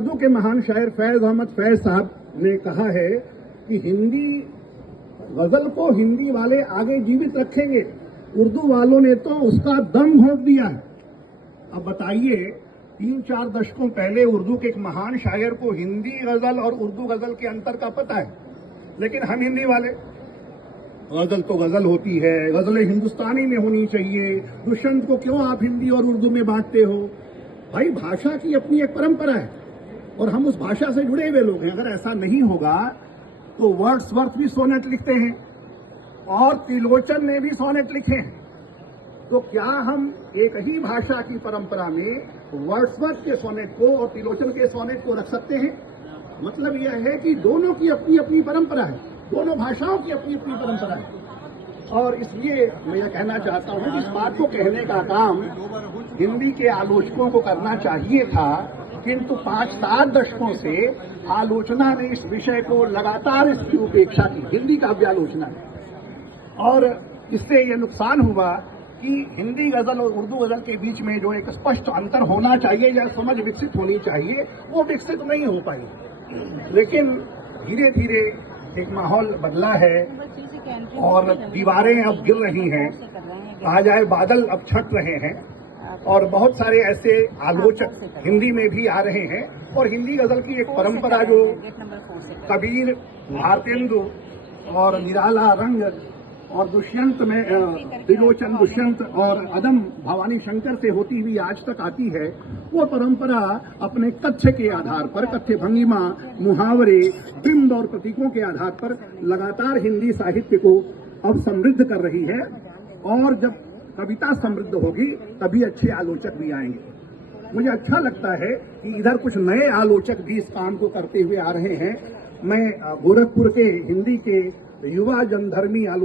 उर्दू के महान शायर फैज अहमद फैज साहब ने कहा है कि हिंदी गजल को हिंदी वाले आगे जीवित रखेंगे, उर्दू वालों ने तो उसका दम घोंट दिया है। अब बताइए, 3-4 दशकों पहले उर्दू के एक महान शायर को हिंदी गजल और उर्दू गजल के अंतर का पता है, लेकिन हम हिंदी वाले गजल तो गजल होती है, गजलें हिंदुस्तानी में होनी चाहिए, दुष्यंत को क्यों आप हिंदी और उर्दू में बांटते हो? भाई, भाषा की अपनी एक परंपरा है और हम उस भाषा से जुड़े हुए लोग हैं। अगर ऐसा नहीं होगा तो वर्ड्सवर्थ भी सोनेट लिखते हैं और त्रिलोचन ने भी सोनेट लिखे हैं, तो क्या हम एक ही भाषा की परंपरा में वर्ड्सवर्थ के सोनेट को और त्रिलोचन के सोनेट को रख सकते हैं? मतलब यह है कि दोनों की अपनी अपनी परंपरा है, दोनों भाषाओं की अपनी अपनी परंपरा है। और इसलिए मैं यह कहना चाहता हूं कि इस बात को कहने का काम हिंदी के आलोचकों को करना चाहिए था, किंतु 5-7 दशकों से आलोचना ने इस विषय को लगातार इसकी उपेक्षा की, हिंदी का भी आलोचना है। और इससे यह नुकसान हुआ कि हिंदी गजल और उर्दू गजल के बीच में जो एक स्पष्ट अंतर होना चाहिए या समझ विकसित होनी चाहिए, वो विकसित नहीं हो पाई। लेकिन धीरे धीरे एक माहौल बदला है और दीवारें अब गिर रही हैं, कहा जाए बादल अब छट रहे हैं और बहुत सारे ऐसे आलोचक हिंदी में भी आ रहे हैं। और हिंदी गजल की एक परंपरा जो कबीर, भारतेंदु और निराला रंग और दुष्यंत में त्रिलोचन, दुष्यंत और अदम भवानी शंकर से होती हुई आज तक आती है, वो परंपरा अपने कथ्य के आधार पर, कथ्य भंगिमा, मुहावरे, बिंब और प्रतीकों के आधार पर लगातार हिंदी साहित्य को अब समृद्ध कर रही है। और जब कविता समृद्ध होगी तभी अच्छे आलोचक भी आएंगे। मुझे अच्छा लगता है कि इधर कुछ नए आलोचक भी इस काम को करते हुए आ रहे हैं। मैं गोरखपुर के हिंदी के युवा जनधर्मी